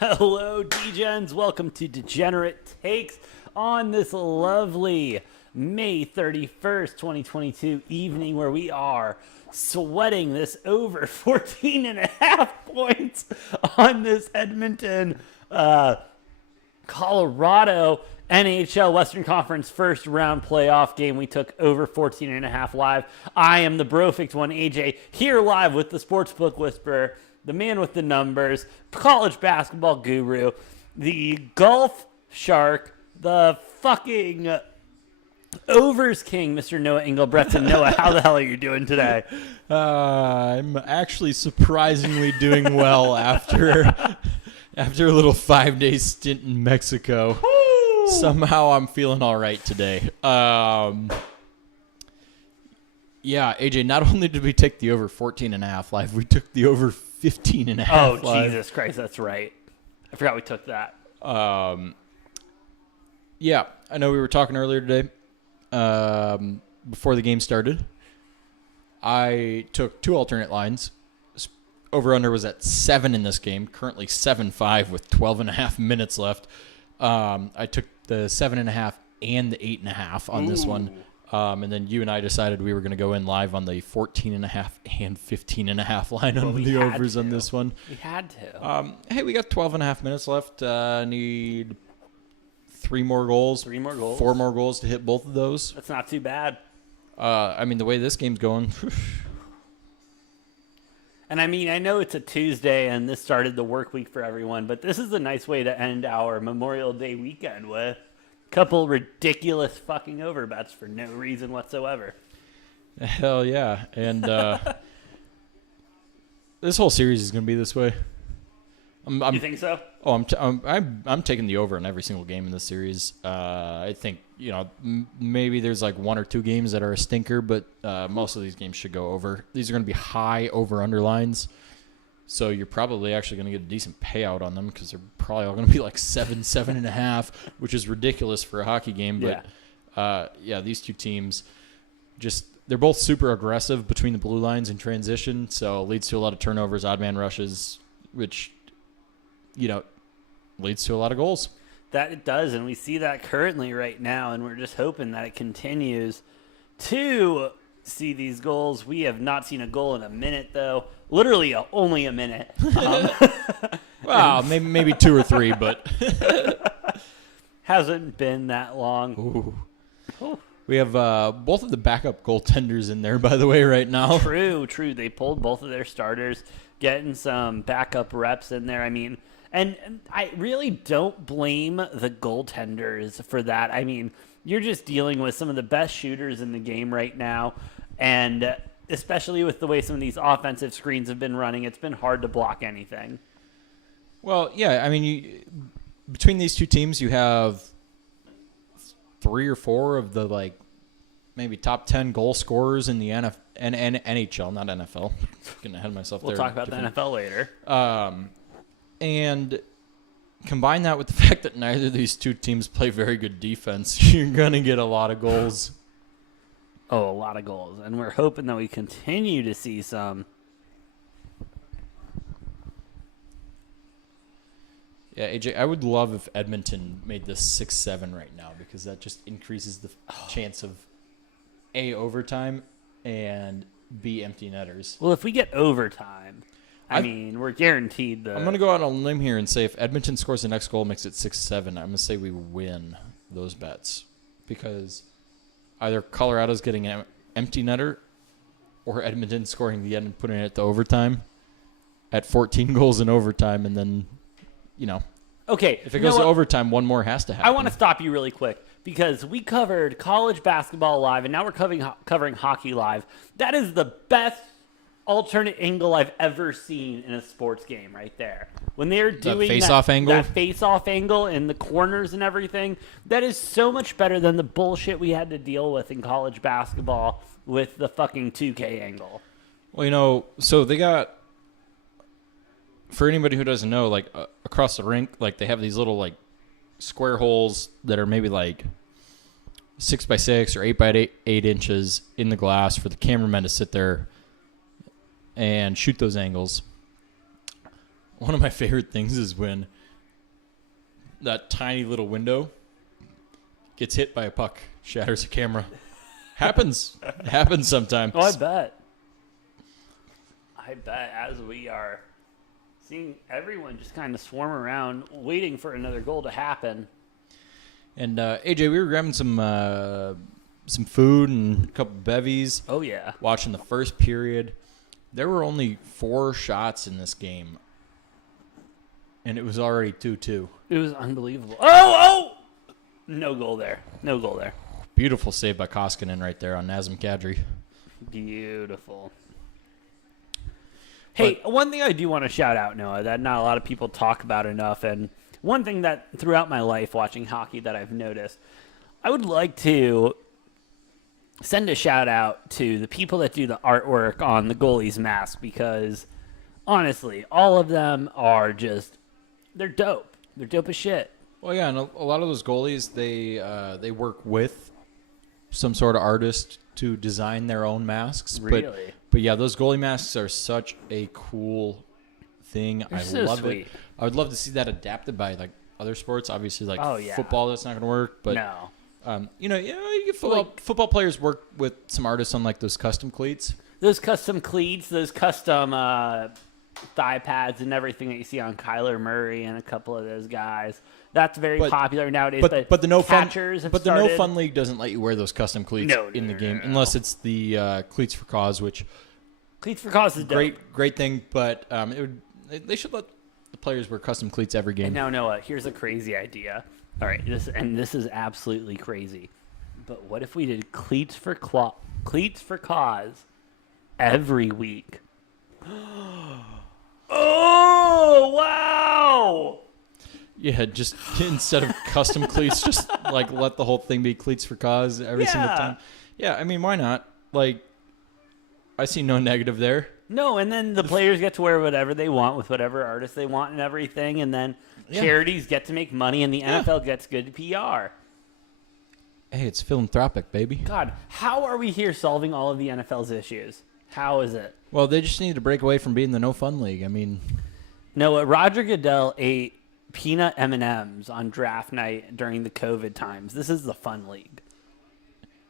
Hello, Degens. Welcome to Degenerate Takes on this lovely May 31st, 2022 evening where we are sweating this over 14 and a half points on this Edmonton, Colorado NHL Western Conference first round playoff game. We took over 14 and a half live. I am the Brofect one, AJ, here live with the Sportsbook Whisperer, the man with the numbers, college basketball guru, the golf shark, the fucking overs king, Mr. Noah Engelbretson. Noah, how the hell are you doing today? I'm actually surprisingly doing well after a little 5-day stint in Mexico. Woo! Somehow I'm feeling all right today. Yeah, AJ, not only did we take the over 14 and a half live, we took the over 15 and a half live. Jesus Christ, that's right. I forgot we took that. Yeah, I know we were talking earlier today, before the game started. I took two alternate lines. Over-under was at 7 in this game, currently 7-5 with 12 and a half minutes left. I took the 7.5 and the 8.5 on this one. And then you and I decided we were going to go in live on the 14.5 and 15.5 line on the overs on this one. We had to. Hey, we got 12.5 minutes left. Need 3 more goals. 3 more goals. 4 more goals to hit both of those. That's not too bad. I mean, the way this game's going. And I mean, I know it's a Tuesday and this started the work week for everyone, but this is a nice way to end our Memorial Day weekend with a couple ridiculous fucking overbets for no reason whatsoever. Hell yeah. And this whole series is going to be this way. You think so? Oh, I'm taking the over in every single game in this series. I think, maybe there's like 1 or 2 games that are a stinker, but most of these games should go over. These are going to be high over-under lines, so you're probably actually going to get a decent payout on them because they're probably all going to be like 7.5, which is ridiculous for a hockey game. But yeah, these two teams they're both super aggressive between the blue lines in transition, so it leads to a lot of turnovers, odd man rushes, which leads to a lot of goals. That it does, and we see that currently right now, and we're just hoping that it continues to see these goals. We have not seen a goal in a minute, though. Literally only a minute. Well, maybe 2 or 3, but hasn't been that long. Ooh. We have both of the backup goaltenders in there, by the way, right now. True. They pulled both of their starters, getting some backup reps in there. I mean, and I really don't blame the goaltenders for that. I mean, you're just dealing with some of the best shooters in the game right now, and especially with the way some of these offensive screens have been running, it's been hard to block anything. Well, yeah, I mean, between these two teams, you have 3 or 4 of the, maybe top 10 goal scorers in the NHL, not NFL. Getting ahead of myself there. We'll talk about the NFL later. And combine that with the fact that neither of these two teams play very good defense, you're going to get a lot of goals. Oh, a lot of goals. And we're hoping that we continue to see some. Yeah, AJ, I would love if Edmonton made this 6-7 right now because that just increases the chance of A, overtime, and B, empty netters. Well, if we get overtime, I mean, we're guaranteed the... I'm going to go out on a limb here and say if Edmonton scores the next goal, makes it 6-7, I'm going to say we win those bets because either Colorado's getting an empty netter or Edmonton scoring the end and putting it to overtime at 14 goals in overtime, and then, Okay. If it goes to overtime, one more has to happen. I want to stop you really quick because we covered college basketball live, and now we're covering hockey live. That is the best alternate angle I've ever seen in a sports game right there. When they're doing that face-off angle in the corners and everything, that is so much better than the bullshit we had to deal with in college basketball with the fucking 2K angle. Well, so they got, for anybody who doesn't know, across the rink, they have these little, square holes that are maybe, 6x6 or 8x8 inches in the glass for the cameramen to sit there and shoot those angles. One of my favorite things is when that tiny little window, gets hit by a puck, shatters a camera. Happens sometimes. Oh, I bet. As we are seeing everyone just kind of swarm around, waiting for another goal to happen. And AJ, we were grabbing some food and a couple bevies. Oh yeah. Watching the first period, there were only 4 shots in this game, and it was already 2-2. It was unbelievable. Oh! No goal there. Beautiful save by Koskinen right there on Nazem Kadri. Beautiful. Hey, one thing I do want to shout out, Noah, that not a lot of people talk about enough, and one thing that throughout my life watching hockey that I've noticed, I would like to send a shout out to the people that do the artwork on the goalie's mask, because honestly, all of them are they're dope. They're dope as shit. Well, yeah, and a lot of those goalies, they work with some sort of artist to design their own masks. Really? But yeah, those goalie masks are such a cool thing. They're I so love sweet. it. I would love to see that adapted by like other sports. Obviously, like yeah. football, that's not going to work. But No. you get football players work with some artists on like those custom cleats. Those custom cleats, those custom thigh pads and everything that you see on Kyler Murray and a couple of those guys. That's very popular nowadays. But the no fun catchers have but the started. no fun league doesn't let you wear those custom cleats in the game unless it's the Cleats for Cause, which Cleats for Cause is dope. great thing. But they should let the players wear custom cleats every game. And now, Noah, here's a crazy idea. All right, this is absolutely crazy. But what if we did Cleats for Cause every week? Oh, wow! Yeah, just instead of custom cleats, just like let the whole thing be Cleats for Cause every single time. Yeah, I mean, why not? Like, I see no negative there. No, and then the players get to wear whatever they want with whatever artist they want and everything, and then charities get to make money, and the NFL gets good PR. Hey, it's philanthropic, baby. God, how are we here solving all of the NFL's issues? How is it? Well, they just need to break away from being the no fun league. I mean, no, Roger Goodell ate peanut M&Ms on draft night during the COVID times. This is the fun league.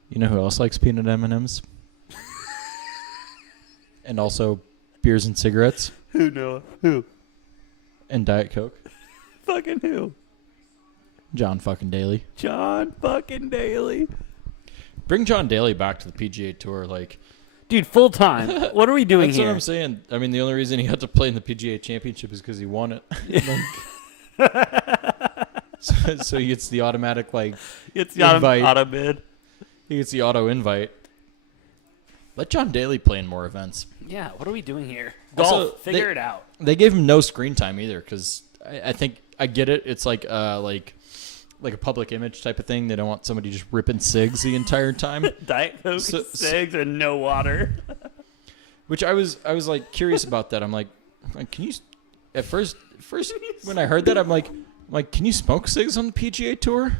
You know who else likes peanut M&Ms? And also beers and cigarettes. Who, Noah? Who? And Diet Coke. Fucking who? John fucking Daly. John fucking Daly. Bring John Daly back to the PGA Tour, like. Dude, full time. What are we doing That's here? what I'm saying. I mean, the only reason he got to play in the PGA Championship is because he won it. so he gets the automatic, like, it's the invite. Auto bid. He gets the auto invite. Let John Daly play in more events. Yeah, what are we doing here? Also, Golf, figure it out. They gave him no screen time either because I think I get it. It's like a public image type of thing. They don't want somebody just ripping cigs the entire time. Diet Coke, cigs, and no water. Which I was like curious about that. I'm like, can you? At first when I heard that, I'm like, can you smoke cigs on the PGA Tour?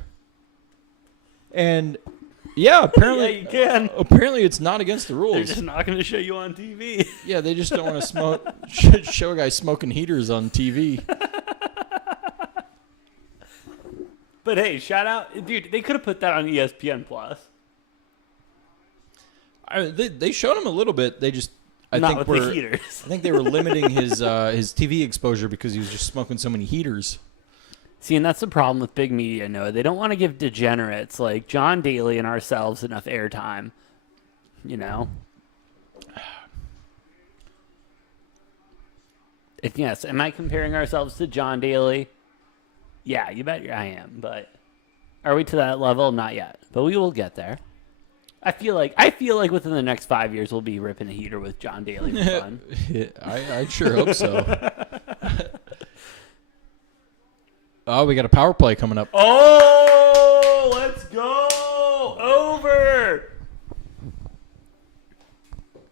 And yeah, apparently yeah, you can. Apparently, it's not against the rules. They're just not going to show you on TV. Yeah, they just don't want to show a guy smoking heaters on TV. But hey, shout out, dude! They could have put that on ESPN Plus. They showed him a little bit. They just I think they were limiting his TV exposure because he was just smoking so many heaters. See, and that's the problem with big media, Noah. They don't want to give degenerates like John Daly and ourselves enough airtime. You know? Yes, am I comparing ourselves to John Daly? Yeah, you bet I am. But are we to that level? Not yet. But we will get there. I feel like within the next 5 years we'll be ripping a heater with John Daly for fun. I sure hope so. Oh, we got a power play coming up. Oh, let's go! Over!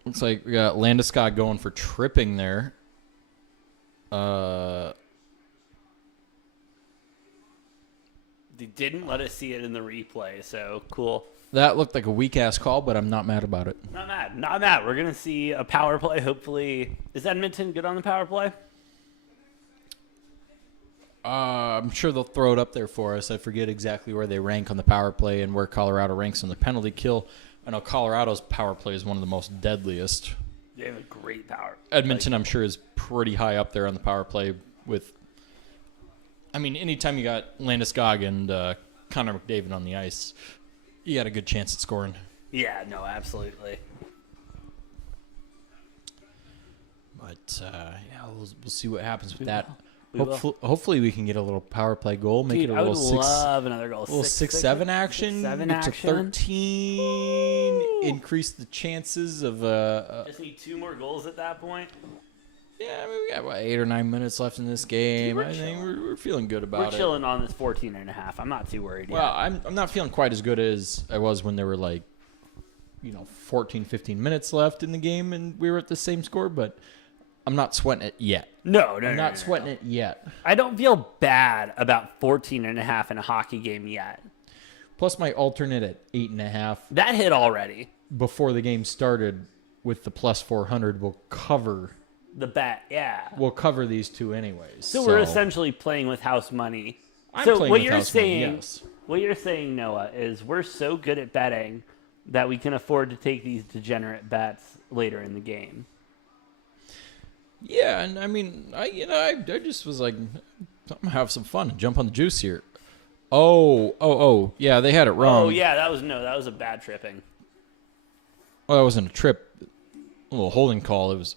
Looks like we got Landeskog going for tripping there. They didn't let us see it in the replay, so cool. That looked like a weak-ass call, but I'm not mad about it. Not mad. We're going to see a power play, hopefully. Is Edmonton good on the power play? I'm sure they'll throw it up there for us. I forget exactly where they rank on the power play and where Colorado ranks on the penalty kill. I know Colorado's power play is one of the most deadliest. They have a great power. Edmonton, I'm sure, is pretty high up there on the power play with, I mean, anytime you got Landeskog and Connor McDavid on the ice, you got a good chance at scoring. Yeah, no, absolutely. But, we'll see what happens with that. We will. Hopefully we can get a little power play goal, make Dude, it a I would little love another goal. little 6-7 action, 6-7 get to action. 13, increase the chances of Just need 2 more goals at that point. yeah, I mean, we got 8 or 9 minutes left in this game. We're I think chilling. we're feeling good about We're it. chilling on this 14.5. I'm not too worried Well, yet. I'm not feeling quite as good as I was when there were 14, 15 minutes left in the game and we were at the same score, but I'm not sweating it yet. No, I'm not sweating it yet. I don't feel bad about 14.5 in a hockey game yet. Plus my alternate at 8.5 That hit already. before the game started with the plus 400 will cover The bet, yeah. We'll cover these two anyways. So we're essentially playing with house money. I'm so playing what with you're house money, saying, yes. what you're saying, Noah, is we're so good at betting that we can afford to take these degenerate bets later in the game. Yeah, and I mean, I just was like, I'm gonna have some fun and jump on the juice here. Oh, yeah, they had it wrong. Oh yeah, that was a bad tripping. Well, that wasn't a trip, a little holding call. It was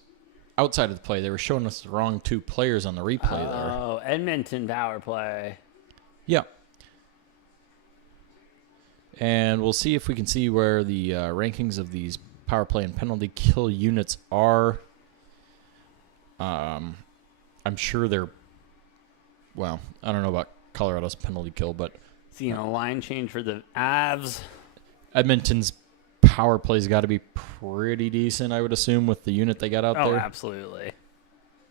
outside of the play. They were showing us the wrong 2 players on the replay there. Oh, Edmonton power play. Yeah. And we'll see if we can see where the rankings of these power play and penalty kill units are. I'm sure they're, well, I don't know about Colorado's penalty kill, but Seeing a line change for the Avs. Edmonton's power play's got to be pretty decent, I would assume, with the unit they got out Oh, there. absolutely. They're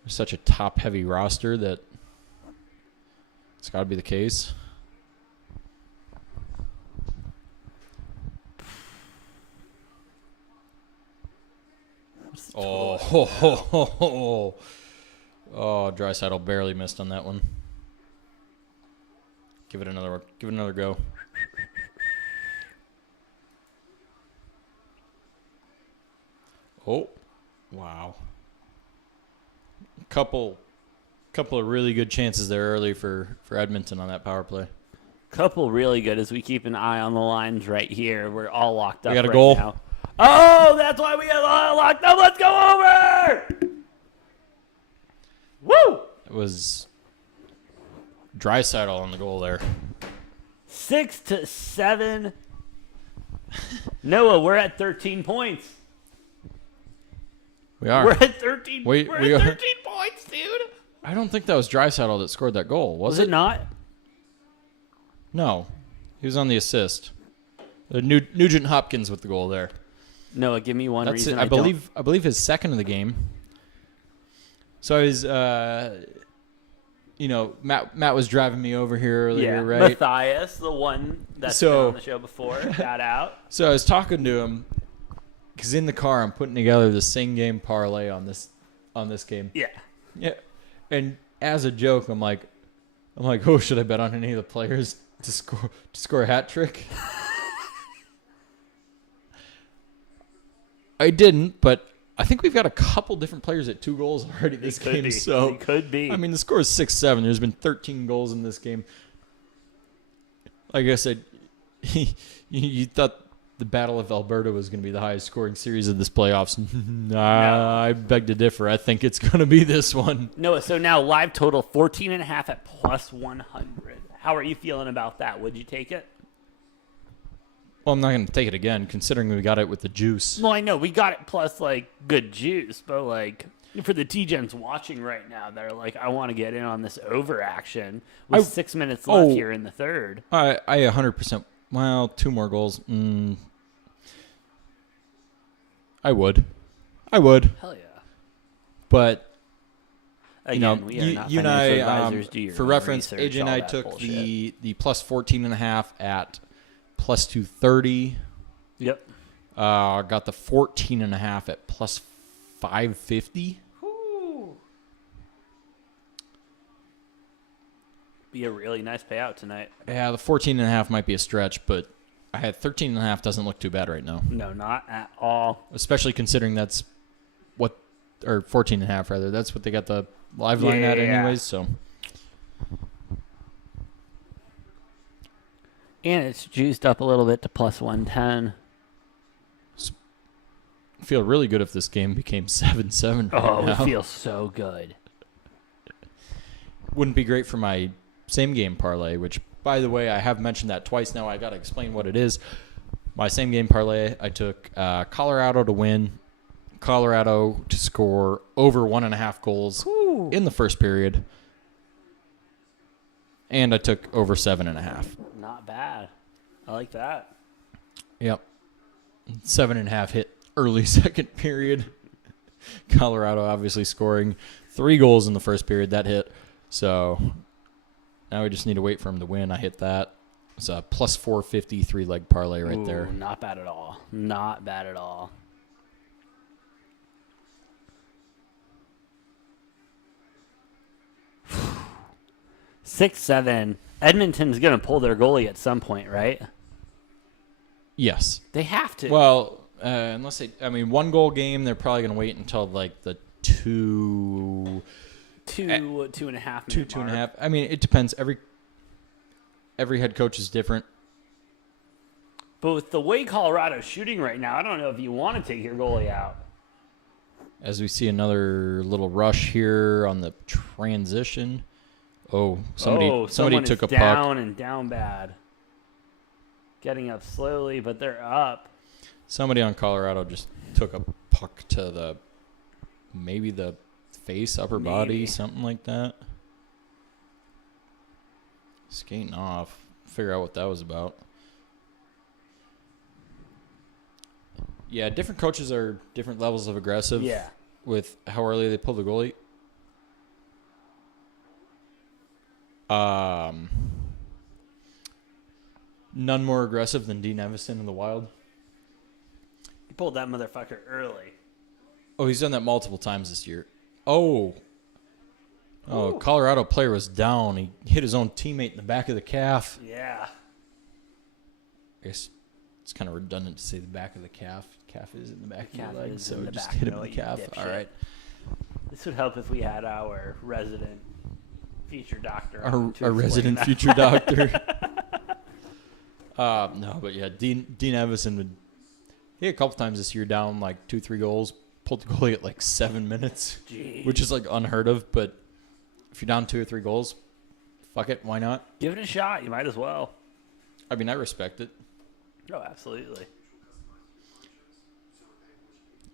such a top-heavy roster that it's got to be the case. Oh, Draisaitl barely missed on that one. Give it another go. Oh, wow. Couple of really good chances there early for Edmonton on that power play. Couple really good as we keep an eye on the lines right here. We're all locked up got a right goal. now. Oh, that's why we have all locked up. Let's go over. Woo! It was Draisaitl on the goal there. 6-7. Noah, we're at 13 points. We are. We're at 13. We we're are. at 13 points, dude. I don't think that was Draisaitl that scored that goal, Was it not? No. He was on the assist. Nugent Hopkins with the goal there. Noah, give me one That's reason. it. I believe his second of the game. So I was Matt was driving me over here earlier, right? Matthias, the one that's been on the show before, got out. So I was talking to him because in the car I'm putting together the same game parlay on this game. Yeah. Yeah. And as a joke, I'm like, oh, should I bet on any of the players to score a hat trick? I didn't, but I think we've got a couple different players at 2 goals already this game. Be. So It could be. I mean, the score is 6-7. There's been 13 goals in this game. Like I said, you thought the Battle of Alberta was going to be the highest scoring series of this playoffs. Nah, I beg to differ. I think it's going to be this one. Noah, so now live total 14.5 at plus 100. How are you feeling about that? Would you take it? Well, I'm not going to take it again, considering we got it with the juice. Well, I know we got it plus good juice, but for the Degens watching right now, they're like, I want to get in on this over action with 6 minutes left here in the third. I 100%. Well, 2 more goals. I would. Hell yeah! But Again, we are not you and financial I, advisors. Do your for own reference, research, AJ and all I that took bullshit. the plus 14.5 at plus 230. Yep. Got the 14.5 at plus 550. Be a really nice payout tonight. Yeah, the 14.5 might be a stretch, but I had 13.5 doesn't look too bad right now. No, not at all. Especially considering that's what, or 14.5 rather. That's what they got the live line at anyways. So. And it's juiced up a little bit to plus 110. Feel really good if this game became 7-7 right Oh, now. it feels so good. Wouldn't be great for my same game parlay, which, by the way, I have mentioned that twice now. I got to explain what it is. My same game parlay, I took Colorado to win, Colorado to score over 1.5 goals in the first period, and I took over 7.5. Not bad. I like that. Yep. 7.5 hit early second period. Colorado obviously scoring 3 goals in the first period. That hit. So now we just need to wait for him to win. I hit that. It's a plus 450 3-leg parlay right there. Not bad at all. Not bad at all. Six, 7. Edmonton's going to pull their goalie at some point, right? Yes. They have to. Well, unless they, I mean, 1-goal game, they're probably going to wait until like the two and a half. 2.5. I mean, it depends. Every head coach is different. But with the way Colorado's shooting right now, I don't know if you want to take your goalie out. As we see another little rush here on the transition. Oh, somebody took a puck. Down and down bad. Getting up slowly, but they're up. Somebody on Colorado just took a puck to maybe the face, upper body, something like that. Skating off. Figure out what that was about. Yeah, different coaches are different levels of aggressive. Yeah. With how early they pull the goalie. None more aggressive than Dean Evison in the Wild. He pulled that motherfucker early. Oh, he's done that multiple times this year. Oh, Colorado player was down. He hit his own teammate in the back of the calf. Yeah. I guess it's kind of redundant to say the back of the calf. Calf is in the back of your leg, is so in the just back, hit him no, in the you calf. dipshit. All right. This would help if we had our resident future doctor. Our resident future doctor. No, but yeah, Dean Evison would. He had a couple times this year down like 2-3 goals. Pulled the goalie at like 7 minutes, Jeez. which is like unheard of. But if you're down 2 or 3 goals, fuck it, why not? Give it a shot. You might as well. I mean, I respect it. Oh, absolutely.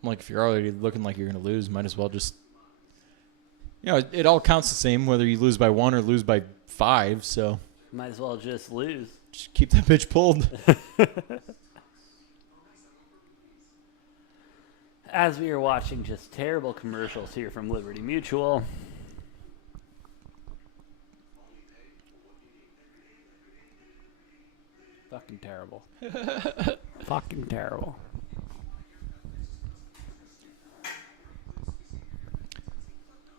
Like, if you're already looking like you're going to lose, might as well just, it all counts the same whether you lose by 1 or lose by 5. So Might as well just lose. just keep that bitch pulled. As we are watching just terrible commercials here from Liberty Mutual. Fucking terrible. Fucking terrible.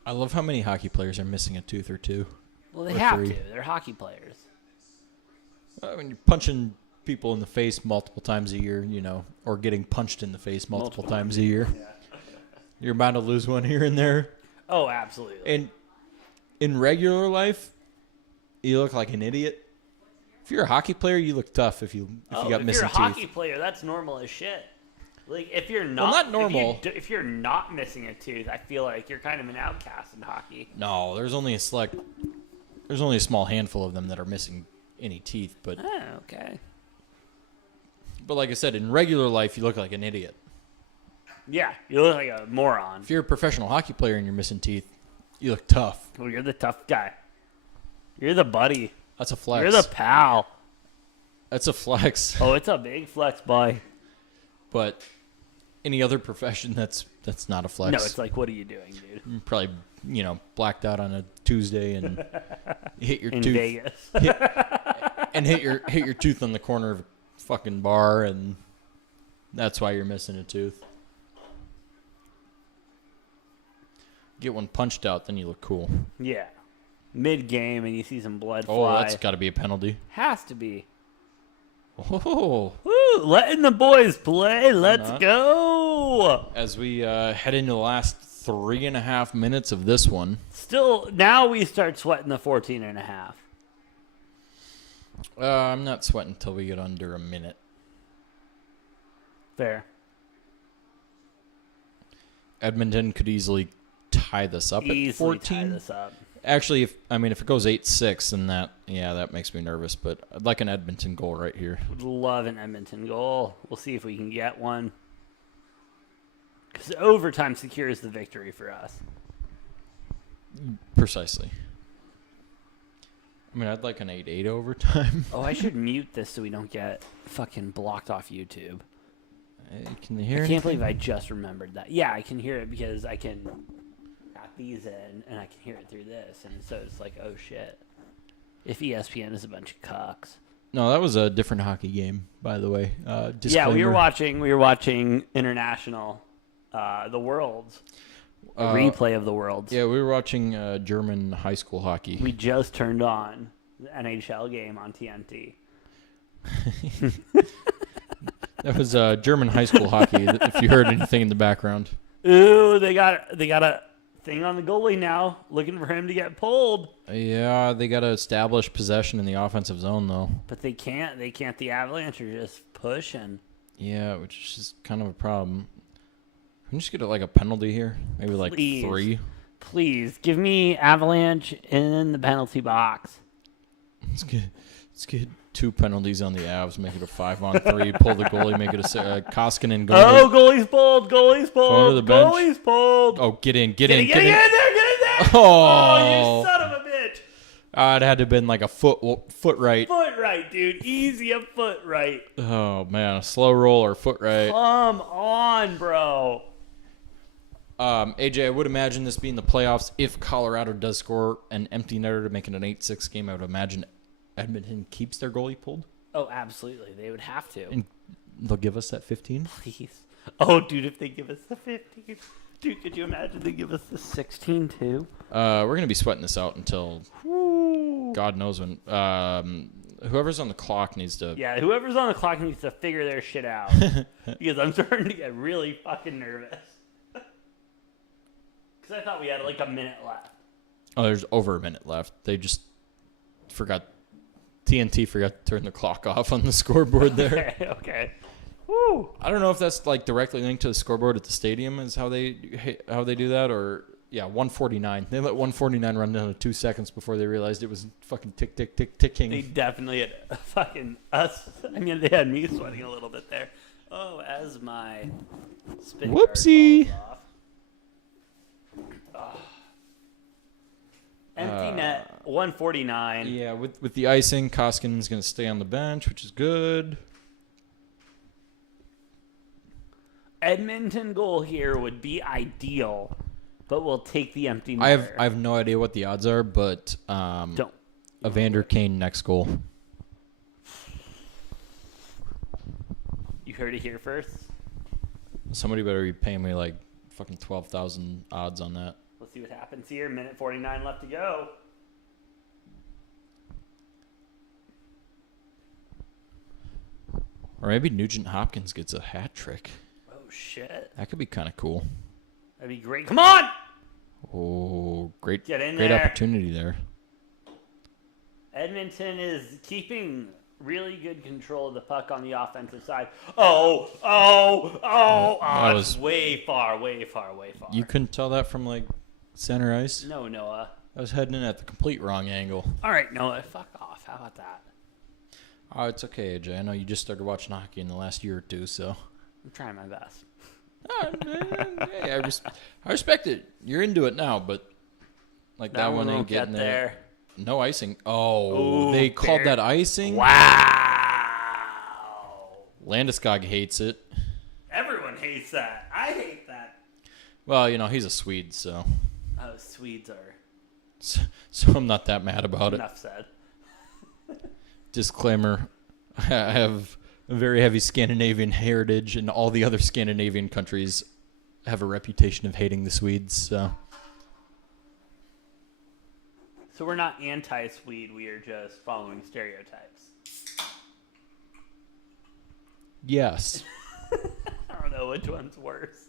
I love how many hockey players are missing a tooth or two. Well, they or have 3. to. They're hockey players. When you're punching people in the face multiple times a year, or getting punched in the face multiple times a year, you're bound to lose one here and there. Oh, absolutely. And in regular life, you look like an idiot. If you're a hockey player, you look tough if you got missing teeth. If you're a hockey player, that's normal as shit. Like, if you're not, not normal. If you're not missing a tooth, I feel like you're kind of an outcast in hockey. No, there's only a small handful of them that are missing any teeth, but Oh, okay. like I said, in regular life, you look like an idiot. Yeah, you look like a moron. If you're a professional hockey player and you're missing teeth, you look tough. Well, you're the tough guy. You're the buddy. That's a flex. You're the pal. That's a flex. Oh, it's a big flex, boy. But any other profession, that's not a flex. No, it's like, what are you doing, dude? You're probably, blacked out on a Tuesday and hit your In tooth. Vegas. Hit your tooth on the corner of a fucking bar, and that's why you're missing a tooth. Get one punched out, then you look cool. Yeah. mid-game and you see some blood Oh, fly. that's got to be a penalty. Has to be. Oh. Woo, letting the boys play. Let's go. As we head into the last 3.5 minutes of this one. Still, now we start sweating the 14.5. I'm not sweating until we get under a minute. Fair. Edmonton could easily tie this up at 14. Tie this up. Actually, if it goes 8-6, then that makes me nervous. But I'd like an Edmonton goal right here. Would love an Edmonton goal. We'll see if we can get one. Because overtime secures the victory for us. Precisely. I mean, I'd like an 8-8 overtime. Oh, I should mute this so we don't get fucking blocked off YouTube. Can you hear it? I can't believe I just remembered that. Yeah, I can hear it because I can got these in and I can hear it through this. And so it's like, oh shit. If ESPN is a bunch of cucks. No, that was a different hockey game, by the way. Yeah, we were watching international, the Worlds. A replay of the Worlds. Yeah, we were watching German high school hockey. We just turned on the NHL game on TNT. That was German high school hockey, if you heard anything in the background. Ooh, they got a thing on the goalie now, looking for him to get pulled. Yeah, they got to establish possession in the offensive zone, though. But they can't. The Avalanche are just pushing. Yeah, which is kind of a problem. Can we just get like a penalty here? Maybe like 3? Please, give me Avalanche in the penalty box. Let's get 2 penalties on the Avs, make it a 5-on-3, pull the goalie, make it a Koskinen goal. Oh, goalie's pulled. Go to the bench. Goalie's pulled. Oh, get in Get in there. Oh, you son of a bitch. It had to have been like a foot right. Foot right, dude. Easy a foot right. Oh, man, a slow roll or foot right. Come on, bro. AJ, I would imagine this being the playoffs. If Colorado does score an empty netter to make it an 8-6 game, I would imagine Edmonton keeps their goalie pulled. Oh, absolutely. They would have to. And they'll give us that 15? Please. Oh, dude, if they give us the 15. Dude, could you imagine they give us the 16 too? We're going to be sweating this out until God knows when. Whoever's on the clock needs to... Yeah, whoever's on the clock needs to figure their shit out. Because I'm starting to get really fucking nervous. Because I thought we had like a minute left. Oh, there's over a minute left. They just forgot... TNT forgot to turn the clock off on the scoreboard there. Okay. Woo. I don't know if that's like directly linked to the scoreboard at the stadium is how they do that, or 149. They let 149 run down to 2 seconds before they realized it was fucking ticking. They definitely had fucking us. I mean, they had me sweating a little bit there. Oh, as my spin whoopsie. Falls off. Oh. Empty net, 149. Yeah, with the icing, Koskinen's going to stay on the bench, which is good. Edmonton goal here would be ideal, but we'll take the empty net. I have no idea what the odds are, but Don't. Evander Kane next goal. You heard it here first. Somebody better be paying me like fucking 12,000 odds on that. Let's see what happens here. Minute 49 left to go. Or maybe Nugent Hopkins gets a hat trick. Oh, shit. That could be kind of cool. That'd be great. Come on! Oh, great Get in great there. opportunity there. Edmonton is keeping really good control of the puck on the offensive side. That was way far. You couldn't tell that from like center ice? No, Noah. I was heading in at the complete wrong angle. All right, Noah, fuck off. How about that? Oh, it's okay, AJ. I know you just started watching hockey in the last year or two, so. I'm trying my best. Hey, I respect it. You're into it now, but like that one ain't getting there. No icing. Oh, they called that icing? Wow. Landeskog hates it. Everyone hates that. I hate that. Well, he's a Swede, so. Oh, Swedes are. So I'm not that mad about it. Enough said. Disclaimer, I have a very heavy Scandinavian heritage, and all the other Scandinavian countries have a reputation of hating the Swedes, so. So we're not anti-Swede. We are just following stereotypes. Yes. I don't know which one's worse.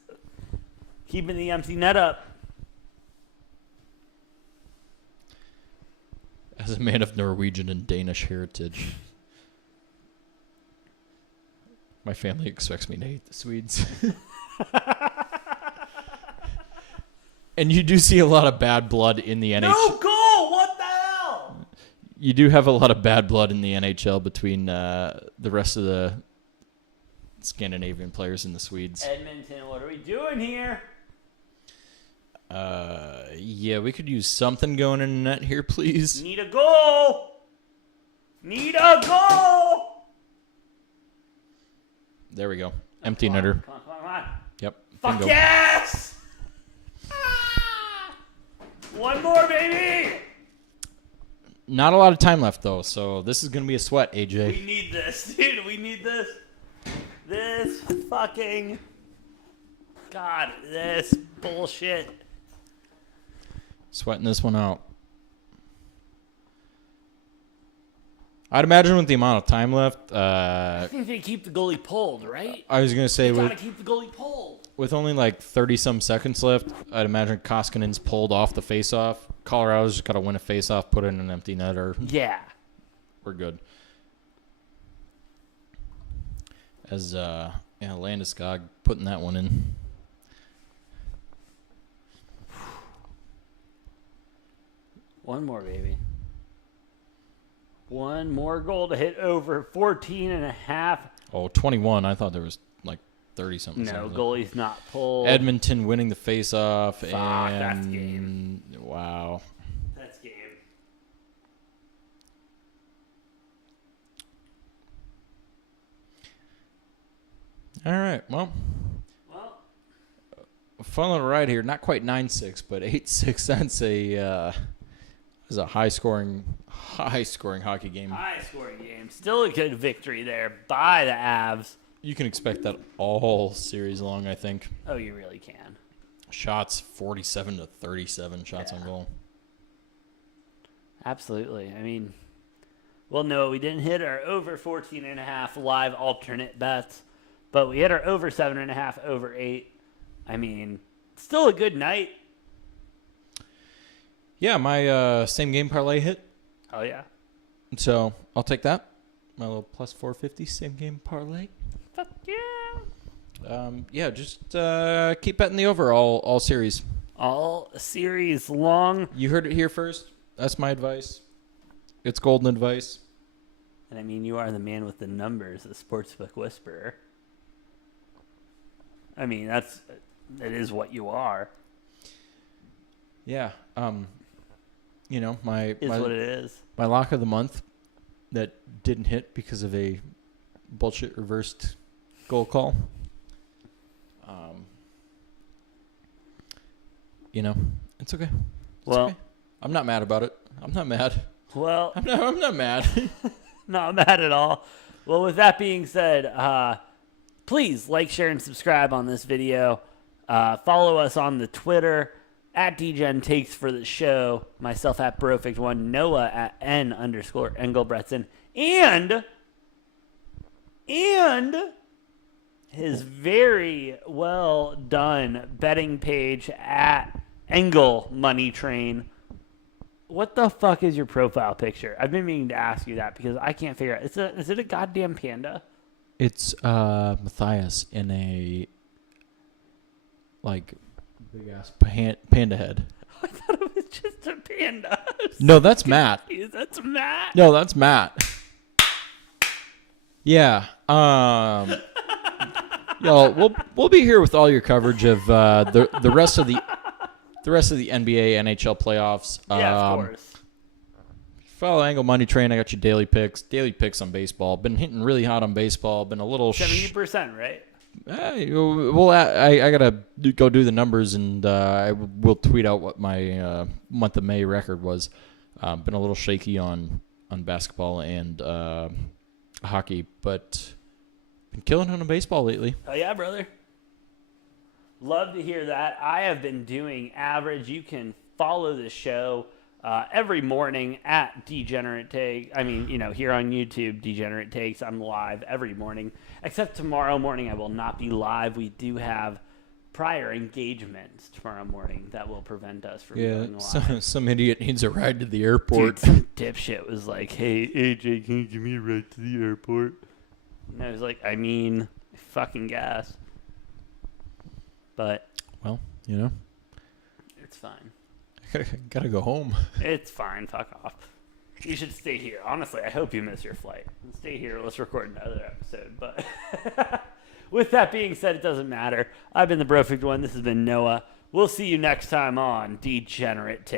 Keeping the empty net up. As a man of Norwegian and Danish heritage, my family expects me to hate the Swedes. And you do see a lot of bad blood in the NHL. No goal! What the hell? You do have a lot of bad blood in the NHL between the rest of the Scandinavian players and the Swedes. Edmonton, what are we doing here? Yeah, we could use something going in the net here, please. Need a goal! Need a goal! There we go. Empty netter. Come on. Yep. Fuck Bingo. yes! Ah! One more, baby! Not a lot of time left, though, so this is going to be a sweat, AJ. We need this, dude. We need this. This fucking... God, this bullshit. Sweating this one out. I'd imagine with the amount of time left, I think they keep the goalie pulled, right? I was going to say They gotta keep the goalie pulled. with only like 30-some seconds left, I'd imagine Koskinen's pulled off the face-off. Colorado's just got to win a face-off, put it in an empty net, or Yeah. we're good. As Landeskog putting that one in. One more, baby. One more goal to hit over 14 and a half. Oh, 21. I thought there was like 30-something. No, goalie's not pulled. Edmonton winning the face-off. Fuck, and that's game. Wow. That's game. All right. Well, fun little ride here. Not quite 9-6, but 8-6. That's a high-scoring hockey game. High-scoring game. Still a good victory there by the Avs. You can expect that all series long, I think. Oh, you really can. Shots 47 to 37 shots on goal. Absolutely. I mean, well, no, we didn't hit our over 14 and a half live alternate bets, but we hit our over 7.5, over 8. I mean, still a good night. Yeah, my same game parlay hit. Oh, yeah. So I'll take that. My little plus 450 same game parlay. Fuck yeah. Yeah, just keep betting the over all series. All series long. You heard it here first. That's my advice. It's golden advice. And I mean, you are the man with the numbers, the Sportsbook Whisperer. I mean, that is what you are. Yeah. You know, my What it is. My lock of the month that didn't hit because of a bullshit reversed goal call. You know, it's okay. It's okay. I'm not mad about it. I'm not mad. Well, I'm not mad. not mad at all. Well, with that being said, please like, share, and subscribe on this video. Follow us on the Twitter at Degen Takes for the show. Myself at Brofect1, Noah at N_Engelbretson, and his very well done betting page at Engel Money Train. What the fuck is your profile picture? I've been meaning to ask you that because I can't figure out. Is it a goddamn panda? It's Matthias in a like big ass panda head. I thought it was just a panda. No, that's Matt. That's Matt. No, that's Matt. Yeah. Yo, we'll be here with all your coverage of the rest of the NBA, NHL playoffs. Yeah, of course. Follow Angle Money Train. I got your daily picks on baseball. Been hitting really hot on baseball. Been a little 70%, right? Well, I gotta go do the numbers, and I will tweet out what my month of May record was. Been a little shaky on basketball and hockey, but been killing on baseball lately. Oh yeah, brother. Love to hear that. I have been doing average. You can follow the show every morning at Degenerate Take. I mean, here on YouTube, Degenerate Takes. I'm live every morning, except tomorrow morning I will not be live. We do have prior engagements tomorrow morning that will prevent us from going live. Some idiot needs a ride to the airport. Dude, some dipshit was like, "Hey, AJ, can you give me a ride to the airport?" And I was like, fucking gas. But Well, it's fine. gotta go home. It's fine. Fuck off. You should stay here. Honestly, I hope you miss your flight. Stay here. Let's record another episode. But with that being said, it doesn't matter. I've been the Perfect One. This has been Noah. We'll see you next time on Degenerate Take.